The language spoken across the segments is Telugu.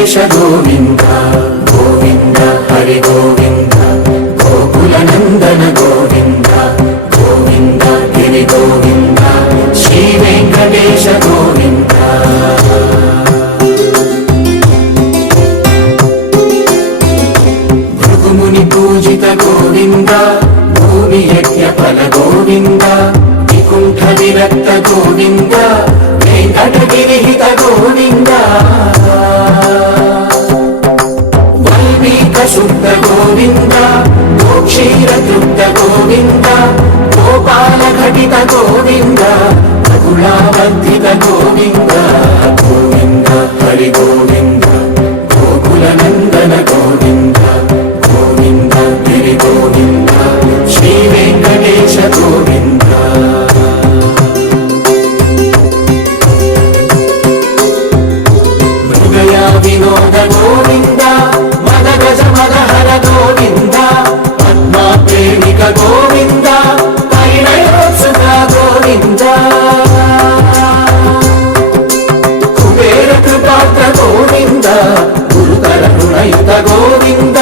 వెంకటేశ గోవింద గోవింద హరి గోవింద గోకుల నందన గోవింద గోవింద గిరి గోవింద శ్రీ వెంకటేశ గోవింద భృగుముని పూజిత గోవింద భూమి యజ్ఞ ఫల గోవింద వికుంఠ విరక్త గోవింద వెంకటగిరిహిత గోవింద వల్మీక శుద్ధ గోవింద గోక్షీర తృప్త గోవింద గోపాల ఘటిత గోవింద అగుళావర్ధిత గోవింద గోవింద హరి గోవింద గోకుల నందన గోవింద గోవింద గిరి గోవింద శ్రీ వెంకటేశ గోవింద వినోద గోవింద మద గజ మదహర గోవింద పద్మా ప్రేమిక గోవింద పరిణయోత్సుక గోవింద కుబేర కృపాత్ర గోవింద గురుతర రుణయుత గోవింద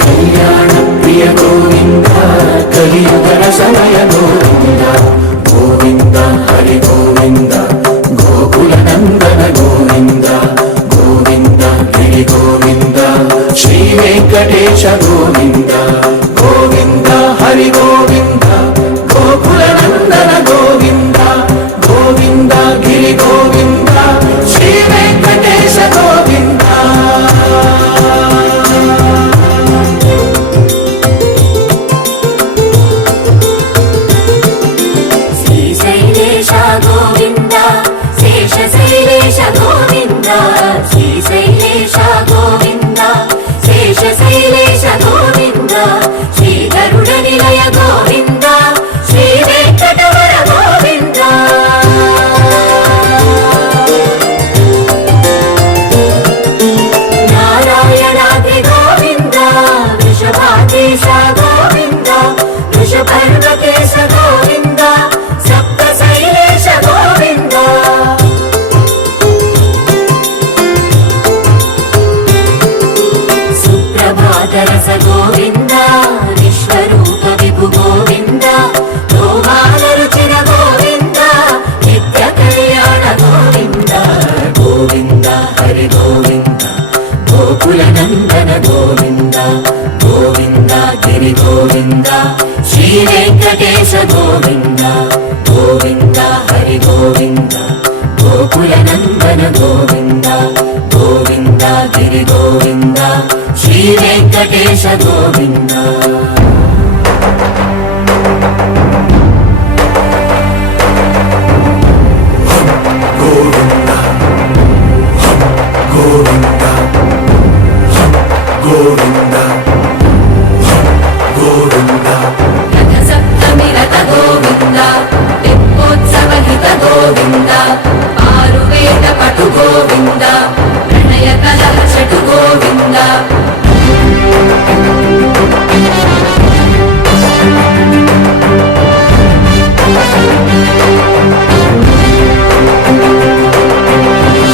కళ్యాణ ప్రియ గోవింద కలియుగ రసమయ గోవింద గోవింద హరి గోవింద గోకుల నందన గోవింద గోవింద గిరి గోవింద శ్రీ వెంకటేశ గోవింద గోవింద హరి గోవింద గోకుల నందన గోవింద గోవింద గిరి గోవింద శ్రీ వెంకటేశ గోవింద గోవింద శేషశైలేశ గోవింద శ్రీశైలేశ గోవింద శేషశైలేశ గోవింద శ్రీ గరుడ నిలయ గోవింద శ్రీ వెంకటవర గోవింద నారాయణాద్రి గోవింద వృషభాదేశ గోవింద వృషపర్వతేశ గోవింద సప్తశైలేశ గోవింద సుప్రభాతరస గోవింద విశ్వరూప విభు గోవింద గోపాల రుచిర గోవింద నిత్య కళ్యాణ గోవింద గోవింద హరి గోవింద గోకుల నందన గోవింద గోవింద గిరి గోవింద శ్రీ వెంకటేశ గోవింద గోవింద హరి గోవింద గోకుల నందన గోవింద గోవింద గిరి గోవింద శ్రీ వెంకటేశ గోవింద గోవింద గోవింద గోవింద గోవింద రథ సప్తమి రథ గోవింద తెప్పోత్సవ హిత గోవింద ఆరువేద పటు గోవింద ప్రణయ కలహ చటు గోవింద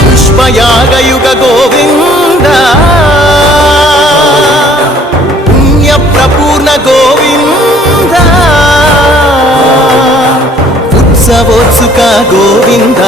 పుష్పయాగయుగ గోవింద పుణ్య ప్రపూర్ణ గోవింద ఉత్సవోత్సుక గోవింద